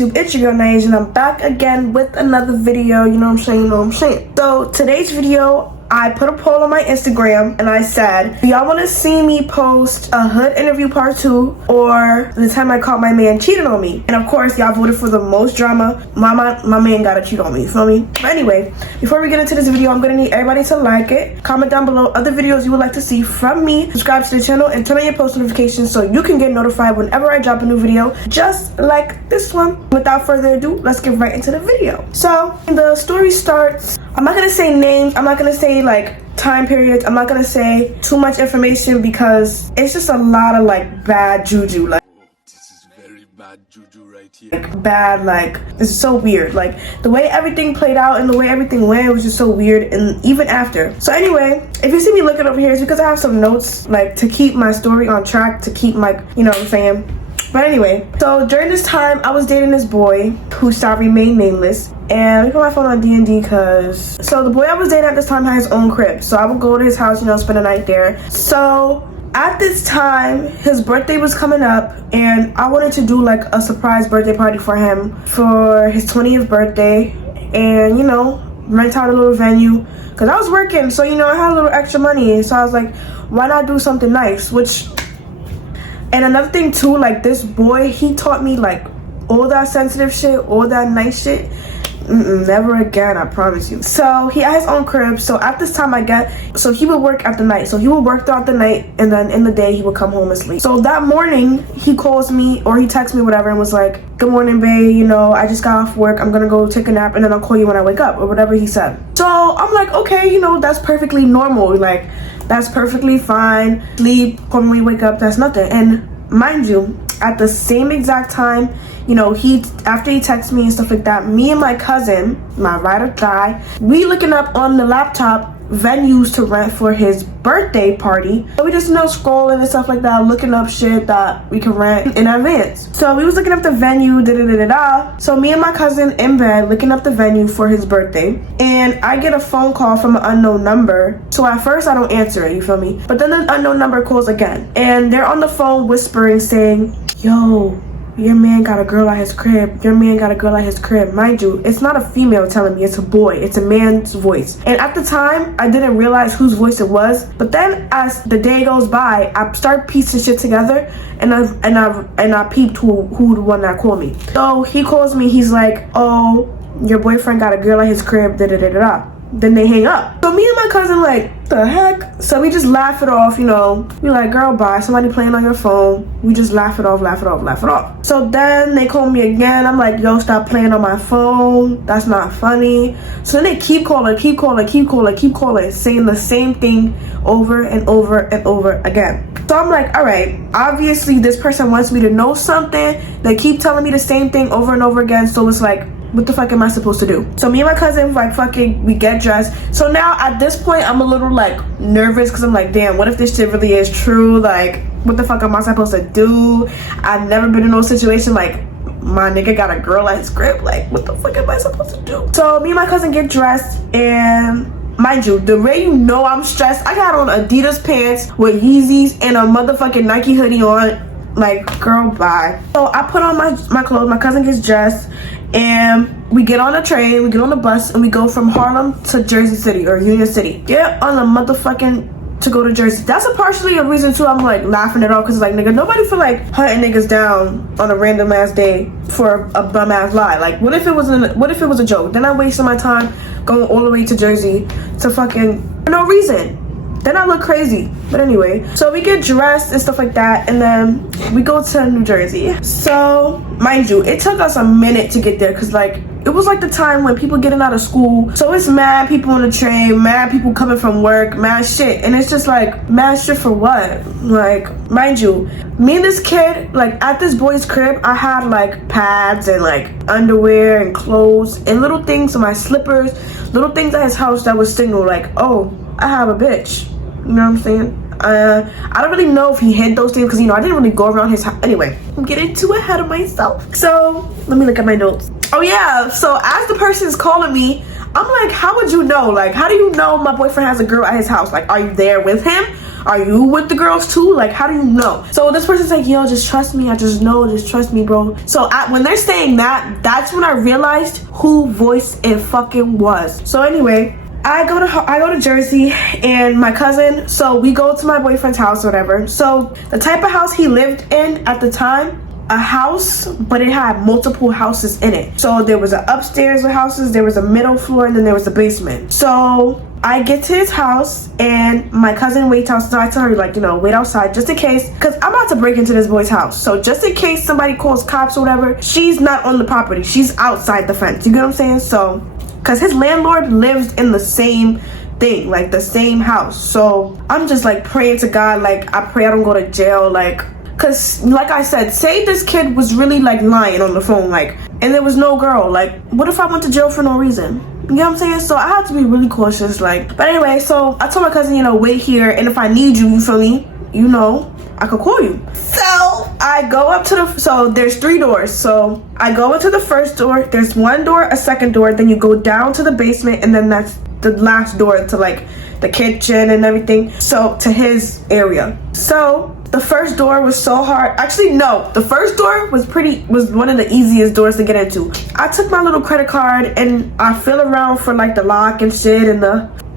YouTube, it's your girl Naij, and I'm back again with another video. You know what I'm saying? So today's video, I put a poll on my Instagram and I said, do y'all want to see me post a hood interview part 2 or the time I caught my man cheating on me? And of course, y'all voted for the most drama. My man gotta cheat on me, you feel me? But anyway, before we get into this video, I'm gonna need everybody to like it, comment down below other videos you would like to see from me, subscribe to the channel, and turn on your post notifications so you can get notified whenever I drop a new video, just like this one. Without further ado, let's get right into the video. So the story starts, I'm not gonna say names, I'm not gonna say like time periods, I'm not gonna say too much information because it's just a lot of like bad juju. Like, this is very bad juju right here. like bad, like it's so weird. Like the way everything played out and the way everything went was just so weird, and even after. So anyway, if you see me looking over here, it's because I have some notes like to keep my story on track, to keep my, you know what I'm saying. But anyway, so during this time, I was dating this boy who shall remain nameless. And let me put my phone on D&D because... So the boy I was dating at this time had his own crib. So I would go to his house, you know, spend the night there. So at this time, his birthday was coming up. And I wanted to do like a surprise birthday party for him for his 20th birthday. And, you know, rent out a little venue. Because I was working, so, you know, I had a little extra money. So I was like, why not do something nice? Which... And another thing too, like this boy, he taught me like all that sensitive shit, all that nice shit. Never again, I promise you. So he had his own crib. So at this time so he would work at the night. So he would work throughout the night, and then in the day he would come home and sleep. So that morning he calls me or he texts me, whatever, and was like, good morning, babe, you know, I just got off work, I'm gonna go take a nap and then I'll call you when I wake up, or whatever he said. So I'm like, okay, you know, that's perfectly normal. Like, that's perfectly fine. Sleep, call me when you wake up, that's nothing. And mind you, at the same exact time, you know, after he texted me and stuff like that, me and my cousin, my ride or die, we looking up on the laptop venues to rent for his birthday party. So we just, you know, scrolling and stuff like that, looking up shit that we can rent in advance. So we was looking up the venue, So me and my cousin in bed looking up the venue for his birthday, and I get a phone call from an unknown number. So at first I don't answer it, you feel me? But then the unknown number calls again, and they're on the phone whispering saying, yo, your man got a girl at his crib. Your man got a girl at his crib. Mind you, it's not a female telling me, it's a boy. It's a man's voice. And at the time, I didn't realize whose voice it was. But then as the day goes by, I start piecing shit together, and I peeped who the one that called me. So he calls me, he's like, oh, your boyfriend got a girl at his crib, Then they hang up. So me and my cousin like, the heck? So we just laugh it off, you know. We like, girl, bye. Somebody playing on your phone. We just laugh it off. So then they call me again. I'm like, yo, stop playing on my phone. That's not funny. So then they keep calling, saying the same thing over and over again. So I'm like, all right, obviously this person wants me to know something. They keep telling me the same thing over and over again. So it's like, what the fuck am I supposed to do? So me and my cousin, like, we get dressed. So now at this point, I'm a little like nervous because I'm like, damn, what if this shit really is true? Like, what the fuck am I supposed to do? I've never been in no situation like my nigga got a girl at his crib. Like, what the fuck am I supposed to do? So me and my cousin get dressed, and mind you, the way you know I'm stressed, I got on Adidas pants with Yeezys and a motherfucking Nike hoodie on. Like, girl, bye. So I put on my clothes, my cousin gets dressed, and we get on a train, we get on the bus, and we go from Harlem to Jersey City or Union City. Get on the motherfucking to go to Jersey. That's partially a reason too I'm like laughing it off, because like, nigga, nobody feel like hunting niggas down on a random ass day for a bum ass lie. Like, what if it was a joke? Then I wasted my time going all the way to Jersey to fucking for no reason. Then I look crazy. But anyway, so we get dressed and stuff like that, and then we go to New Jersey. So mind you, it took us a minute to get there, because like it was like the time when people getting out of school, so it's mad people on the train, mad people coming from work, mad shit. And it's just like, mad shit for what? Like, mind you, me and this kid, like at this boy's crib, I had like pads and like underwear and clothes and little things, my slippers, little things at his house that was signal like, oh, I have a bitch. You know what I'm saying? I don't really know if he hid those things, because, you know, I didn't really go around his house. Anyway, I'm getting too ahead of myself. So let me look at my notes. Oh yeah, so as the person is calling me, I'm like, how would you know? Like, how do you know my boyfriend has a girl at his house? Like, are you there with him? Are you with the girls too? Like, how do you know? So this person's like, yo, just trust me. I just know, just trust me, bro. So when they're saying that, that's when I realized who voice it fucking was. So anyway, I go to Jersey, and my cousin, so we go to my boyfriend's house or whatever. So the type of house he lived in at the time, a house, but it had multiple houses in it. So there was an upstairs with houses, there was a middle floor, and then there was the basement. So I get to his house, and my cousin waits outside. So I tell her, like, you know, wait outside just in case, because I'm about to break into this boy's house. So just in case somebody calls cops or whatever, she's not on the property. She's outside the fence. You get what I'm saying? So, because his landlord lives in the same thing, like the same house. So I'm just like praying to God, like, I pray I don't go to jail, like, because like I said, say this kid was really like lying on the phone, like, and there was no girl, like, what if I went to jail for no reason? You know what I'm saying? So I had to be really cautious, like. But anyway, so I told my cousin, you know, wait here, and if I need you, you feel me, you know, I could call you. So I go up to so there's 3 doors. So I go into the first door, there's 1 door, a second door, then you go down to the basement, and then that's the last door to like the kitchen and everything, so to his area. So the first door was so hard. Actually, no, the first door was one of the easiest doors to get into. I took my little credit card and I feel around for like the lock and shit, and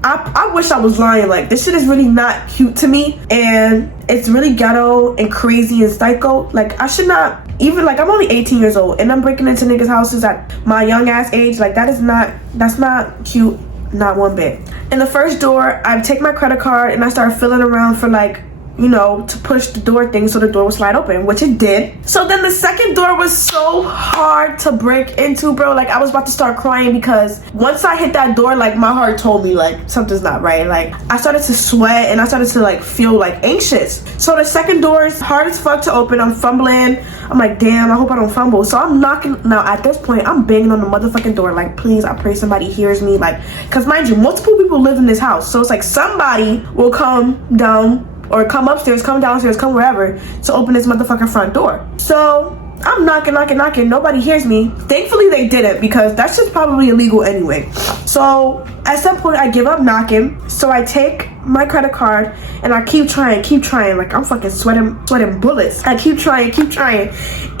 I wish I was lying. Like, this shit is really not cute to me, and it's really ghetto and crazy and psycho. Like, I should not even, like, I'm only 18 years old and I'm breaking into niggas' houses at my young ass age. Like, that's not cute, not one bit. In the first door, I take my credit card and I start feeling around for, like, you know, to push the door thing so the door would slide open, which it did. So then the second door was so hard to break into, bro. Like, I was about to start crying because once I hit that door, like, my heart told me, like, something's not right. Like, I started to sweat and I started to, like, feel, like, anxious. So the second door is hard as fuck to open. I'm fumbling. I'm like, damn, I hope I don't fumble. So I'm knocking. Now, at this point, I'm banging on the motherfucking door. Like, please, I pray somebody hears me. Like, because mind you, multiple people live in this house. So it's like somebody will come down or come upstairs, come downstairs, come wherever to open this motherfucking front door. So I'm knocking. Nobody hears me. Thankfully, they didn't, because that's just probably illegal anyway. So at some point, I give up knocking. So I take my credit card and I keep trying. Like, I'm fucking sweating bullets. I keep trying,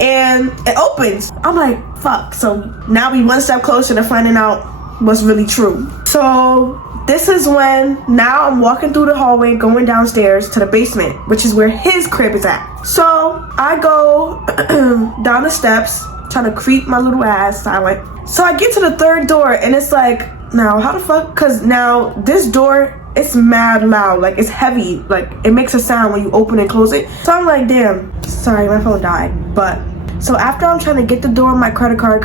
and it opens. I'm like, fuck. So now we one step closer to finding out what's really true. So this is when now I'm walking through the hallway, going downstairs to the basement, which is where his crib is at. So I go down the steps, trying to creep my little ass silent. So I get to the third door, and it's like, now how the fuck? Because now this door, it's mad loud. Like, it's heavy. Like, it makes a sound when you open and close it. So I'm like, damn, sorry, my phone died. But so after I'm trying to get the door, my credit card,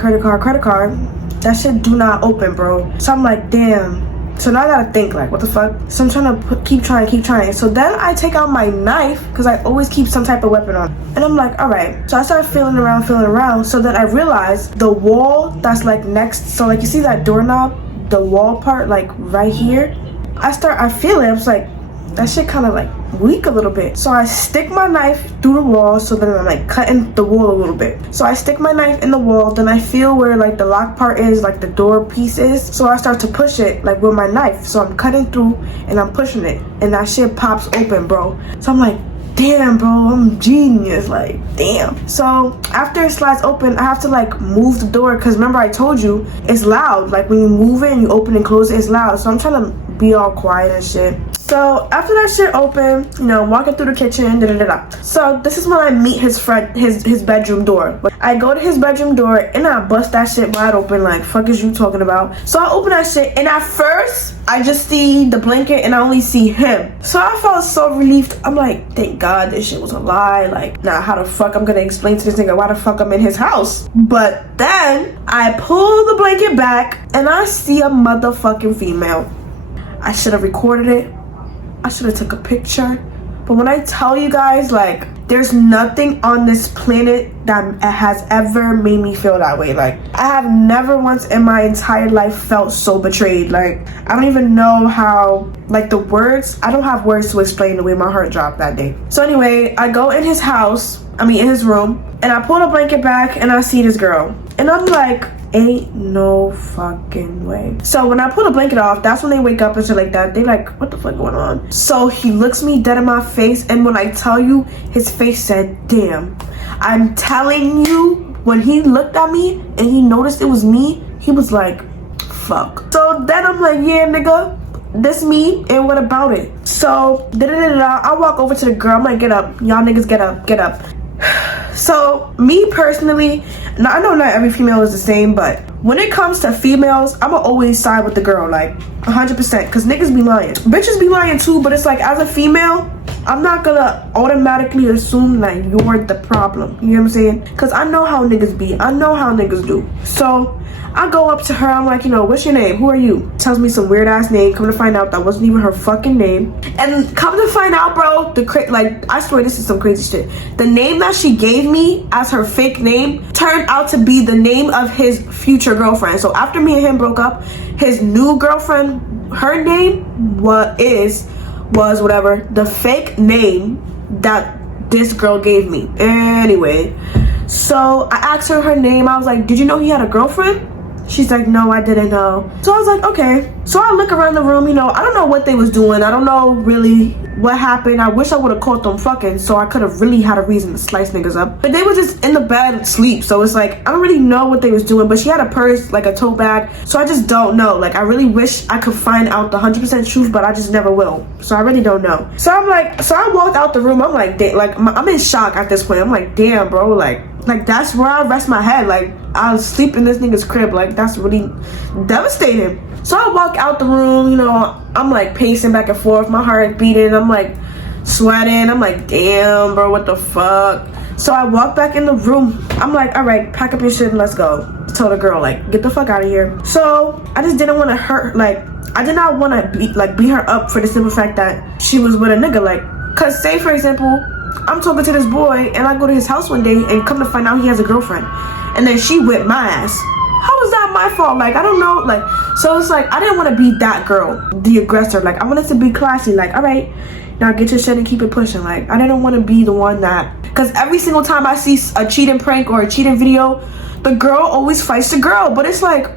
that shit do not open, bro. So I'm like, damn. So now I gotta think, like, what the fuck? So I'm trying to keep trying. So then I take out my knife, because I always keep some type of weapon on. And I'm like, all right. So I start feeling around. So then I realize the wall that's like next. So like, you see that doorknob, the wall part, like right here. I feel it. I was like, that shit kind of like weak a little bit. So I stick my knife through the wall, so then I'm like cutting the wall a little bit. So I stick my knife in the wall, then I feel where like the lock part is, like the door piece is. So I start to push it like with my knife. So I'm cutting through and I'm pushing it, and that shit pops open, bro. So I'm like, damn, bro, I'm genius, like, damn. So after it slides open, I have to like move the door, because remember I told you it's loud. Like, when you move it and you open and close it, it's loud. So I'm trying to be all quiet and shit. So after that shit open, you know, walking through the kitchen, So this is when I meet his bedroom door. I go to his bedroom door and I bust that shit wide open. Like, fuck is you talking about? So I open that shit, and at first I just see the blanket and I only see him. So I felt so relieved. I'm like, thank God this shit was a lie. Like, now how the fuck I'm gonna explain to this nigga why the fuck I'm in his house? But then I pull the blanket back and I see a motherfucking female. I should have recorded it. I should have took a picture. But when I tell you guys, like, there's nothing on this planet that has ever made me feel that way. Like, I have never once in my entire life felt so betrayed. Like, I don't even know how, like, the words, I don't have words to explain the way my heart dropped that day. So anyway, I go in his house, in his room, and I pull the blanket back and I see this girl. And I'm like, Ain't no fucking way. So when I pull the blanket off, that's when they wake up and shit like that. They like, what the fuck going on? So he looks me dead in my face, and when I tell you, his face said, damn. I'm telling you, when he looked at me and he noticed it was me, he was like, fuck. So then I'm like, yeah, nigga, this me, and what about it? So I walk over to the girl. I'm like, get up, y'all niggas, get up, get up. So me personally, now I know not every female is the same, but when it comes to females, I'ma always side with the girl, like 100%, because niggas be lying, bitches be lying too. But it's like, as a female, I'm not gonna automatically assume that you're the problem. You know what I'm saying? Because I know how niggas be, I know how niggas do. So I go up to her, I'm like, you know, what's your name? Who are you? Tells me some weird ass name. Come to find out, that wasn't even her fucking name. And come to find out, bro, like, I swear this is some crazy shit. The name that she gave me as her fake name turned out to be the name of his future girlfriend. So after me and him broke up, his new girlfriend, her name was whatever the fake name that this girl gave me. Anyway, so I asked her name. I was like, did you know he had a girlfriend? She's like, no, I didn't know. So I was like, okay. So I look around the room, you know, I don't know what they was doing. I don't know really what happened. I wish I would have caught them fucking, so I could have really had a reason to slice niggas up. But they was just in the bed asleep. So it's like, I don't really know what they was doing. But she had a purse, like a tote bag. So I just don't know. Like, I really wish I could find out the 100% truth, but I just never will. So I really don't know. So I'm like, so I walked out the room. I'm like, I'm in shock at this point. I'm like, damn, bro, like that's where I rest my head. Like, I was sleep in this nigga's crib. Like, that's really devastating. So I walk out the room, you know, I'm like pacing back and forth, my heart beating, I'm like sweating, I'm like, damn, bro, what the fuck? So I walk back in the room, I'm like, all right, pack up your shit and let's go. Tell the girl, like, get the fuck out of here. So I just didn't want to hurt, like, I did not want to beat her up for the simple fact that she was with a nigga. Like, cause say for example, I'm talking to this boy and I go to his house one day and come to find out he has a girlfriend, and then she whipped my ass. How was that my fault? Like, I don't know. Like, so it's like, I didn't want to be that girl, the aggressor. Like, I wanted to be classy. Like, all right, now get your shit and keep it pushing. Like, I didn't want to be the one that, because every single time I see a cheating prank or a cheating video, the girl always fights the girl. But it's like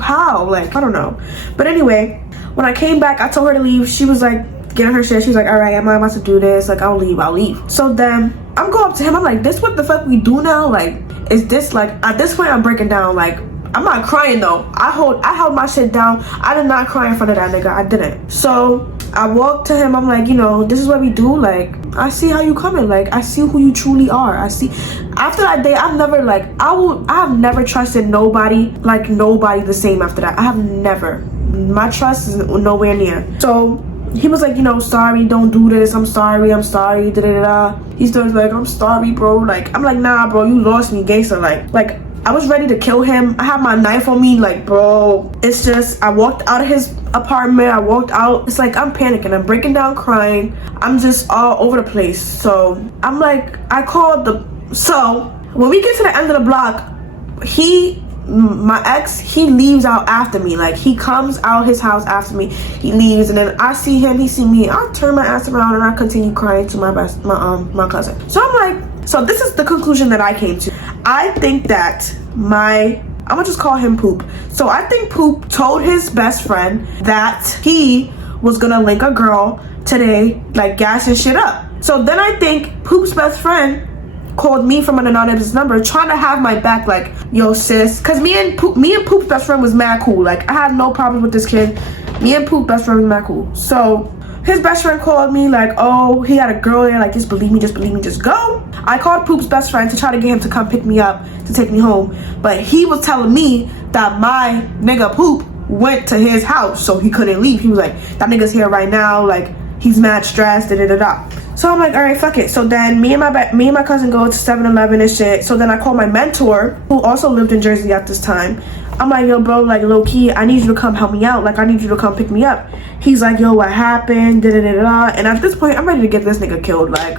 how? Like, I don't know. But anyway, when I came back, I told her to leave. She was like, getting her shit. She was like, all right, I'm not about to do this. Like, I'll leave. So then I'm going up to him. I'm like, this what the fuck we do now? Like, is this, like, at this point I'm breaking down. Like, I'm not crying though. I held my shit down. I did not cry in front of that nigga. I didn't. So I walked to him. I'm like, you know, this is what we do. Like, I see how you coming. Like, I see who you truly are. I see. After that day, I've never, like, I have never trusted nobody, like, nobody the same after that. I have never. My trust is nowhere near. So he was like, you know, sorry, don't do this. I'm sorry, da-da-da-da. He starts like, I'm sorry, bro. Like, I'm like, nah, bro, you lost me, gangster. Like, I was ready to kill him. I had my knife on me, like, bro. It's just, I walked out of his apartment. I walked out. It's like, I'm panicking. I'm breaking down crying. I'm just all over the place. So I'm like, I called so when we get to the end of the block, my ex, he leaves out after me. Like, he comes out his house after me. He leaves, and then I see him, he see me. I turn my ass around and I continue crying to my cousin. So I'm like, so this is the conclusion that I came to. I think that I'm gonna just call him Poop. So I think Poop told his best friend that he was gonna link a girl today, like, gassing shit up. So then I think Poop's best friend called me from an anonymous number trying to have my back, like, yo sis, because me and Poop's best friend was mad cool. Like, I had no problem with this kid. Me and Poop's best friend was mad cool. So his best friend called me like, oh, he had a girl there, like, just believe me, just go. I called Poop's best friend to try to get him to come pick me up, to take me home, but he was telling me that my nigga Poop went to his house, so he couldn't leave. He was like, that nigga's here right now, like, he's mad stressed, da-da-da-da. So I'm like, all right, fuck it. So then me and my cousin go to 7-Eleven and shit. So then I call my mentor, who also lived in Jersey at this time. I'm like, yo, bro, like, low key, I need you to come help me out. Like, I need you to come pick me up. He's like, yo, what happened? Da-da-da-da. And at this point, I'm ready to get this nigga killed. Like,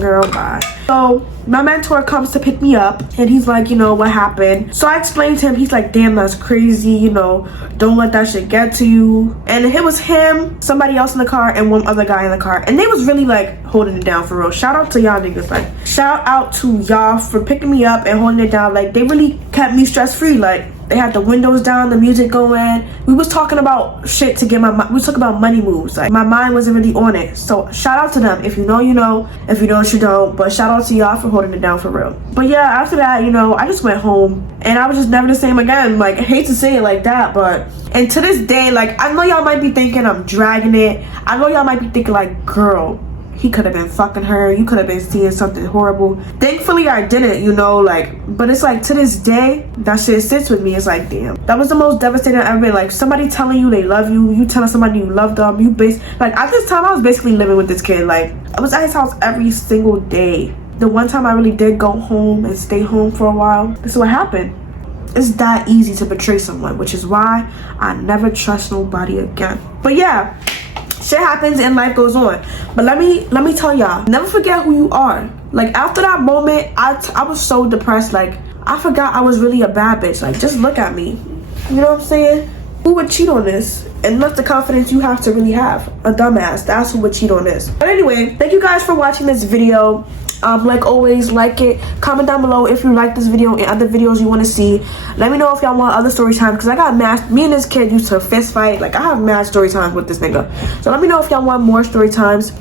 girl, bye. So my mentor comes to pick me up, and he's like, you know, what happened? So I explained to him. He's like, damn, that's crazy. You know, don't let that shit get to you. And it was him, somebody else in the car, and one other guy in the car. And they was really, like, holding it down for real. Shout out to y'all niggas. Like, shout out to y'all for picking me up and holding it down. Like, they really kept me stress-free. Like, They had the windows down, the music going. We was talking about shit to get we was talking about money moves. Like, my mind wasn't really on it. So shout out to them. If you know, you know. If you don't, you don't. But shout out to y'all for holding it down for real. But yeah, after that, you know, I just went home and I was just never the same again. Like, I hate to say it like that, but and to this day, like, I know y'all might be thinking I'm dragging it. I know y'all might be thinking like, girl, he could have been fucking her. You could have been seeing something horrible. Thankfully, I didn't, you know, like, but it's like, to this day, that shit sits with me. It's like, damn, that was the most devastating I've ever been. Like, somebody telling you they love you, you telling somebody you love them, like, at this time, I was basically living with this kid. Like, I was at his house every single day. The one time I really did go home and stay home for a while, this is what happened. It's that easy to betray someone, which is why I never trust nobody again. But yeah, shit happens and life goes on. But let me tell y'all, never forget who you are. Like, after that moment, I was so depressed. Like, I forgot I was really a bad bitch. Like, just look at me. You know what I'm saying? Who would cheat on this? And that's the confidence you have to really have. A dumbass. That's who would cheat on this. But anyway, thank you guys for watching this video. Like always, like it, comment down below if you like this video and other videos you want to see. Let me know if y'all want other story time, because I got mad. Me and this kid used to fist fight. Like, I have mad story times with this nigga. So let me know if y'all want more story times.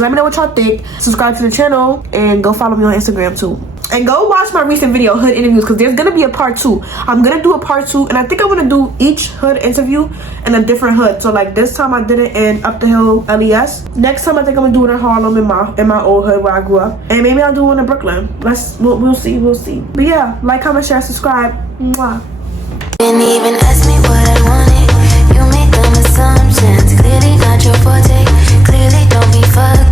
Let me know what y'all think. Subscribe to the channel and go follow me on Instagram too. And go watch my recent video, Hood Interviews, because there's going to be a part 2. I'm going to do a part 2, and I think I'm going to do each Hood interview in a different hood. So, like, this time I did it in Up the Hill, LES. Next time I think I'm going to do it in Harlem, in my old hood where I grew up. And maybe I'll do one in Brooklyn. We'll see. But yeah, like, comment, share, subscribe. Mwah. Didn't even ask me what I wanted. You make dumb assumptions. Clearly not your forte. Clearly don't be fucked.